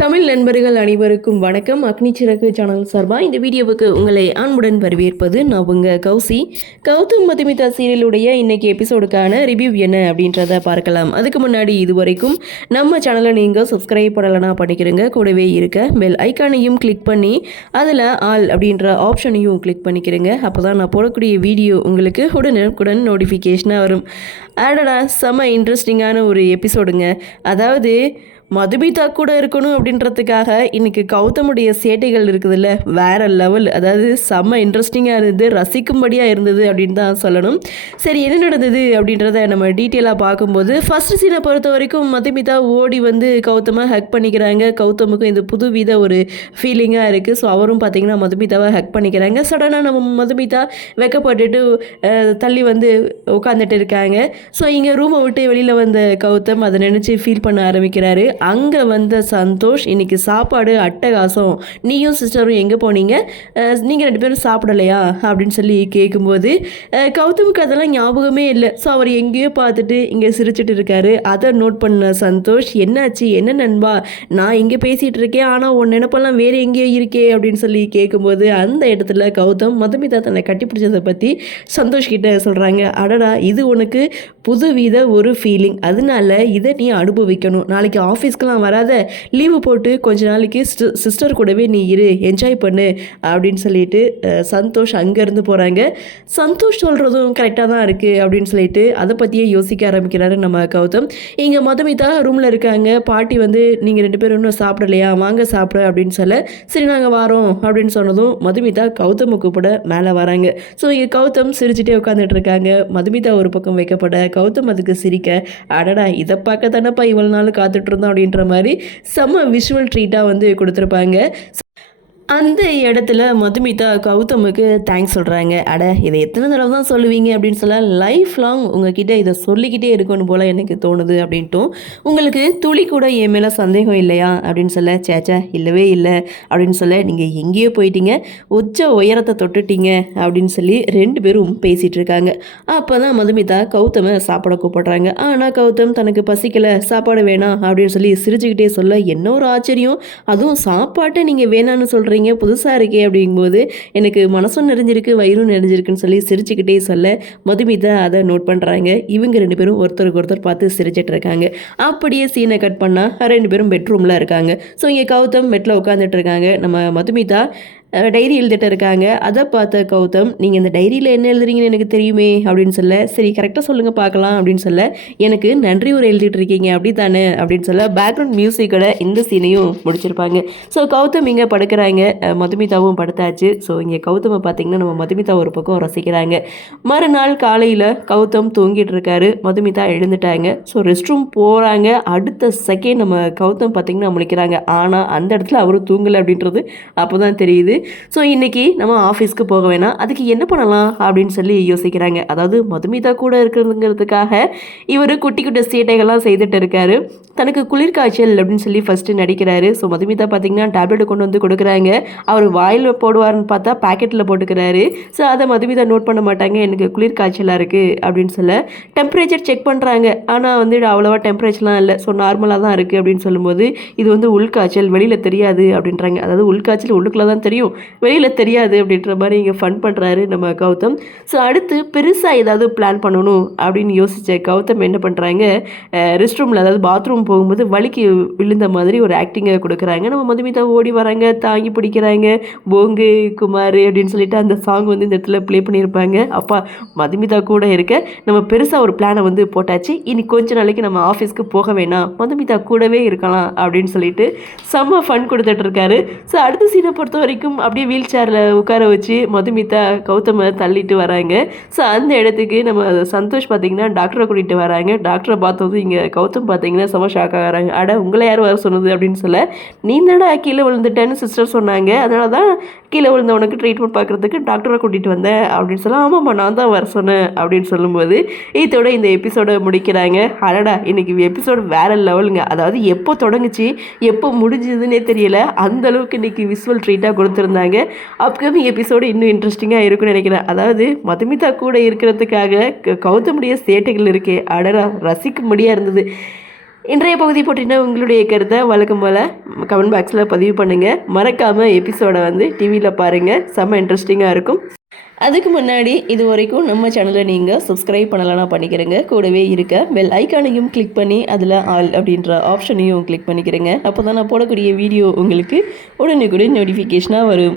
தமிழ் நண்பர்கள் அனைவருக்கும் வணக்கம். அக்னி சிறகு சேனல் சார்பாக இந்த வீடியோவுக்கு உங்களை அன்புடன் வரவேற்பது நான் உங்கள் கௌசி. கௌதம் மதுமிதா சீரியலுடைய இன்னைக்கு எபிசோடுக்கான ரிவ்யூ என்ன அப்படின்றத பார்க்கலாம். அதுக்கு முன்னாடி இதுவரைக்கும் நம்ம சேனலை நீங்கள் சப்ஸ்கிரைப் பண்ணலைன்னா பண்ணிக்கிறங்க. கூடவே இருக்க பெல் ஐக்கானையும் கிளிக் பண்ணி அதில் ஆல் அப்படின்ற ஆப்ஷனையும் கிளிக் பண்ணிக்கிறங்க. அப்போ தான் நான் போடக்கூடிய வீடியோ உங்களுக்கு உடனுக்குடன் நோட்டிஃபிகேஷனாக வரும். ஆடடா செம்ம இன்ட்ரெஸ்டிங்கான ஒரு எபிசோடுங்க. அதாவது மதுமிதா கூட இருக்கணும் அப்படின்றதுக்காக இன்றைக்கி கௌதமுடைய சேட்டைகள் இருக்குதுல்ல, வேறு லெவல். அதாவது செம்ம இன்ட்ரெஸ்டிங்காக இருந்தது, ரசிக்கும்படியாக இருந்தது அப்படின்னு தான் சொல்லணும். சரி, என்ன நடந்தது அப்படின்றத நம்ம டீட்டெயிலாக பார்க்கும்போது ஃபஸ்ட் சீனை பொறுத்த வரைக்கும் மதுமிதா ஓடி வந்து கௌதமை ஹக் பண்ணிக்கிறாங்க. கௌதமுக்கும் இந்த புதுவித ஒரு ஃபீலிங்காக இருக்குது. ஸோ அவரும் பார்த்திங்கன்னா மதுமிதாவை ஹக் பண்ணிக்கிறாங்க. சடனாக நம்ம மதுமிதா வெக்கப்பட்டுட்டு தள்ளி வந்து உட்காந்துட்டு இருக்காங்க. ஸோ இங்கே ரூமை விட்டு வெளியில் வந்த கௌதம் அதை நினச்சி ஃபீல் பண்ண ஆரம்பிக்கிறாரு. அங்கே வந்த சந்தோஷ், இன்னைக்கு சாப்பாடு அட்டகாசம், நீயும் சிஸ்டரும் எங்கே போனீங்க, நீங்கள் ரெண்டு பேரும் சாப்பிடலையா அப்படின்னு சொல்லி கேட்கும்போது கௌதமுக்கு அதெல்லாம் ஞாபகமே இல்லை. ஸோ அவர் எங்கேயோ பார்த்துட்டு இங்கே சிரிச்சிட்டு இருக்காரு. அதை நோட் பண்ண சந்தோஷ், என்னாச்சு, என்ன நண்பா, நான் இங்கே பேசிகிட்டு இருக்கேன் ஆனால் உன் நினைப்பெல்லாம் வேறு எங்கேயோ இருக்கே அப்படின்னு சொல்லி கேட்கும்போது அந்த இடத்துல கௌதம் மதுமிதா தன்னை கட்டிப்பிடிச்சதை பற்றி சந்தோஷ் கிட்ட சொல்கிறாங்க. அடடா, இது உனக்கு புதுவித ஒரு ஃபீலிங், அதனால இதை நீ அனுபவிக்கணும். நாளைக்கு ஆஃபீஸ்க்கெலாம் வராத, லீவு போட்டு கொஞ்ச நாளைக்கு சிஸ்டர் கூடவே நீ இரு, என்ஜாய் பண்ணு அப்படின்னு சொல்லிட்டு சந்தோஷ் அங்கேருந்து போகிறாங்க. சந்தோஷ் சொல்கிறதும் கரெக்டாக தான் இருக்குது அப்படின்னு சொல்லிட்டு அதை பற்றியே யோசிக்க ஆரம்பிக்கிறாரு நம்ம கௌதம். இங்கே மதுமிதா ரூமில் இருக்காங்க. பாட்டி வந்து நீங்கள் ரெண்டு பேரும் இன்னும் சாப்பிடலையா, வாங்க சாப்பிட அப்படின்னு சொல்ல, சரி நாங்கள் வரோம் அப்படின்னு சொன்னதும் மதுமிதா கௌதம் கூப்பிட மேலே வராங்க. ஸோ இங்கே கௌதம் சிரிச்சுட்டே உட்காந்துட்டு இருக்காங்க. மதுமிதா ஒரு பக்கம் வைக்கப்பட கௌதம் அதுக்கு சிரிக்க, அடடா இதை பார்க்க தானப்பா இவ்வளோ நாள் காத்துட்டு இருந்தோம் அப்படின்ற மாதிரி செம்ம விஷுவல் ட்ரீட்டாக வந்து கொடுத்துருப்பாங்க. அந்த இடத்துல மதுமிதா கௌதமுக்கு தேங்க்ஸ் சொல்கிறாங்க. அட இதை எத்தனை தடவை தான் சொல்லுவீங்க அப்படின்னு சொல்ல, லைஃப் லாங் உங்ககிட்ட இதை சொல்லிக்கிட்டே இருக்கணும் போல் எனக்கு தோணுது அப்படின்ட்டும், உங்களுக்கு துளி கூட என் மேலே சந்தேகம் இல்லையா அப்படின்னு சொல்ல, சேச்சா இல்லவே இல்லை அப்படின்னு சொல்ல, நீங்கள் எங்கேயோ போயிட்டீங்க, உச்ச உயரத்தை தொட்டுட்டீங்க அப்படின்னு சொல்லி ரெண்டு பேரும் பேசிகிட்டு இருக்காங்க. அப்போ தான் மதுமிதா கௌதமை சாப்பிட கூப்பிட்றாங்க. ஆனால் கௌதம் தனக்கு பசிக்கலை, சாப்பாடு வேணாம் அப்படின்னு சொல்லி சிரிச்சுக்கிட்டே சொல்ல, என்ன ஒரு ஆச்சரியம், அதுவும் சாப்பாட்டை நீங்கள் வேணான்னு சொல்கிறீங்க, புதுசாக இருக்கே அப்படிங்கும்போது எனக்கு மனசும் நிறைஞ்சிருக்கு வயிறும் நிறைஞ்சிருக்குன்னு சொல்லி சிரிச்சுக்கிட்டே சொல்ல, மதுமிதா அதை நோட் பண்ணுறாங்க. இவங்க ரெண்டு பேரும் ஒருத்தருக்கு ஒருத்தர் பார்த்து சிரிச்சிட்டு இருக்காங்க. அப்படியே சீனை கட் பண்ணால் ரெண்டு பேரும் பெட்ரூமில் இருக்காங்க. ஸோ இங்கே கௌதம் பெட்டில் உட்காந்துட்டு இருக்காங்க. நம்ம மதுமிதா டைரி எழுதிட்டு இருக்காங்க. அதை பார்த்த கௌதம், நீங்கள் இந்த டைரியில் என்ன எழுதுறீங்கன்னு எனக்கு தெரியுமே அப்படின்னு சொல்ல, சரி கரெக்டாக சொல்லுங்கள் பார்க்கலாம் அப்படின்னு சொல்ல, எனக்கு நன்றி ஒரு எழுதிட்டு இருக்கீங்க அப்படி தானே அப்படின்னு சொல்ல, பேக்ரவுண்ட் மியூசிக்கோட இந்த சீனையும் முடிச்சிருப்பாங்க. ஸோ கௌதம் இங்கே படுக்கிறாங்க, மதுமிதாவும் படுத்தாச்சு. ஸோ இங்கே கௌதமை பார்த்திங்கன்னா நம்ம மதுமிதா ஒரு பக்கம் ரசிக்கிறாங்க. மறுநாள் காலையில் கௌதம் தூங்கிட்டு இருக்காரு, மதுமிதா எழுந்துட்டாங்க. ஸோ ரெஸ்ட் ரூம் போகிறாங்க. அடுத்த செகண்ட் நம்ம கௌதம் பார்த்திங்கன்னா முழிக்கிறாங்க. ஆனால் அந்த இடத்துல அவரும் தூங்கலை அப்படின்றது அப்போ தான் தெரியுது. ஸோ இன்றைக்கி நம்ம ஆஃபீஸ்க்கு போக வேணாம், அதுக்கு என்ன பண்ணலாம் அப்படின்னு சொல்லி யோசிக்கிறாங்க. அதாவது மதுமிதா கூட இருக்கிறதுங்கிறதுக்காக இவர் குட்டி குட்டி சேட்டைகள்லாம் செய்துட்டு இருக்காரு. தனக்கு குளிர்காய்ச்சல் அப்படின்னு சொல்லி ஃபஸ்ட்டு நடிக்கிறாரு. ஸோ மதுமிதா பார்த்திங்கன்னா டேப்லெட் கொண்டு வந்து கொடுக்குறாங்க. அவர் வாயில் போடுவார்னு பார்த்தா பேக்கெட்டில் போட்டுக்கிறாரு. ஸோ அதை மதுமிதா நோட் பண்ண மாட்டாங்க. எனக்கு குளிர்காய்ச்சலாக இருக்குது அப்படின்னு சொல்ல டெம்பரேச்சர் செக் பண்ணுறாங்க. ஆனால் வந்து அவ்வளோவா டெம்பரேச்சர்லாம் இல்லை, ஸோ நார்மலாக தான் இருக்குது அப்படின்னு சொல்லும்போது, இது வந்து உள்காய்ச்சல், வெளியில் தெரியாது அப்படின்றாங்க. அதாவது உள்காய்ச்சல் உள்ளுக்குள்ளே தான் தெரியும், வெளியில் தெரியாது அப்படின்ற மாதிரி இங்கே ஃபன் பண்ணுறாரு நம்ம கௌதம். ஸோ அடுத்து பெருசாக ஏதாவது பிளான் பண்ணணும் அப்படின்னு யோசித்த கௌதம் என்ன பண்ணுறாங்க, ரெஸ்ட் ரூமில் அதாவது பாத்ரூம் போகும்போது வலிக்கு விழுந்த மாதிரி ஒரு ஆக்டிங்கை கொடுக்குறாங்க. நம்ம மதுமிதா ஓடி வராங்க, தாங்கி பிடிக்கிறாங்க, போங்கு குமார் அப்படின்னு சொல்லிட்டு அந்த சாங் வந்து இந்த இடத்துல ப்ளே பண்ணியிருப்பாங்க. அப்பா மதுமிதா கூட இருக்க நம்ம பெருசாக ஒரு பிளானை வந்து போட்டாச்சு, இனி கொஞ்ச நாளைக்கு நம்ம ஆஃபீஸ்க்கு போக வேணாம், மதுமிதா கூடவே இருக்கலாம் அப்படின்னு சொல்லிட்டு செம்ம ஃபன் கொடுத்துட்டு இருக்காரு. ஸோ அடுத்த சீனை பொறுத்த வரைக்கும் அப்படியே வீல் சேரில் உட்கார வச்சு மதுமிதா கௌதமை தள்ளிட்டு வராங்க. ஸோ அந்த இடத்துக்கு நம்ம சந்தோஷ் பார்த்திங்கன்னா டாக்டரை கூட்டிகிட்டு வராங்க. டாக்டரை பார்த்தது இங்கே கௌதம் பார்த்திங்கன்னா செம ஷாக் ஆகிறாங்க. அட உங்களை யார் வர சொன்னது அப்படின்னு சொல்ல, நீ தானே கீழே விழுந்துட்டேன்னு சிஸ்டர் சொன்னாங்க, அதனால தான் கீழே விழுந்தவனுக்கு ட்ரீட்மெண்ட் பார்க்குறதுக்கு டாக்டரை கூட்டிகிட்டு வந்தேன் அப்படின்னு சொல்ல, ஆமாம்மா நான் தான் வர சொன்னேன் அப்படின்னு சொல்லும்போது இதோட இந்த எபிசோடை முடிக்கிறாங்க. அடடா இன்னைக்கு எபிசோடு வேறு லெவலுங்க. அதாவது எப்போ தொடங்குச்சு எப்போ முடிஞ்சதுன்னே தெரியல, அந்தளவுக்கு இன்றைக்கி விஷுவல் ட்ரீட்டாக கொடுத்துருந்தாங்க. அப்கமிங் எபிசோடு இன்னும் இன்ட்ரெஸ்டிங்காக இருக்குன்னு நினைக்கிறேன். அதாவது மதுமிதா கூட இருக்கிறதுக்காக கௌதமுடைய சேட்டைகள் இருக்கே, அடரா ரசிக்கும்படியாக இருந்தது. இன்றைய பகுதி போட்டினா உங்களுடைய கருத்தை வழக்கம் போல் கமெண்ட் பாக்ஸில் பதிவு பண்ணுங்கள். மறக்காமல் எபிசோடை வந்து டிவியில் பாருங்கள், செம்ம இன்ட்ரெஸ்டிங்காக இருக்கும். அதுக்கு முன்னாடி இது வரைக்கும் நம்ம சேனலை நீங்கள் சப்ஸ்கிரைப் பண்ணலைன்னா பண்ணிக்கிறேங்க. கூடவே இருக்க பெல் ஐக்கானையும் கிளிக் பண்ணி அதில் ஆல் அப்படின்ற ஆப்ஷனையும் கிளிக் பண்ணிக்கிறேங்க. அப்போ தான் நான் போடக்கூடிய வீடியோ உங்களுக்கு உடனுக்குடன் நோட்டிஃபிகேஷனாக வரும்.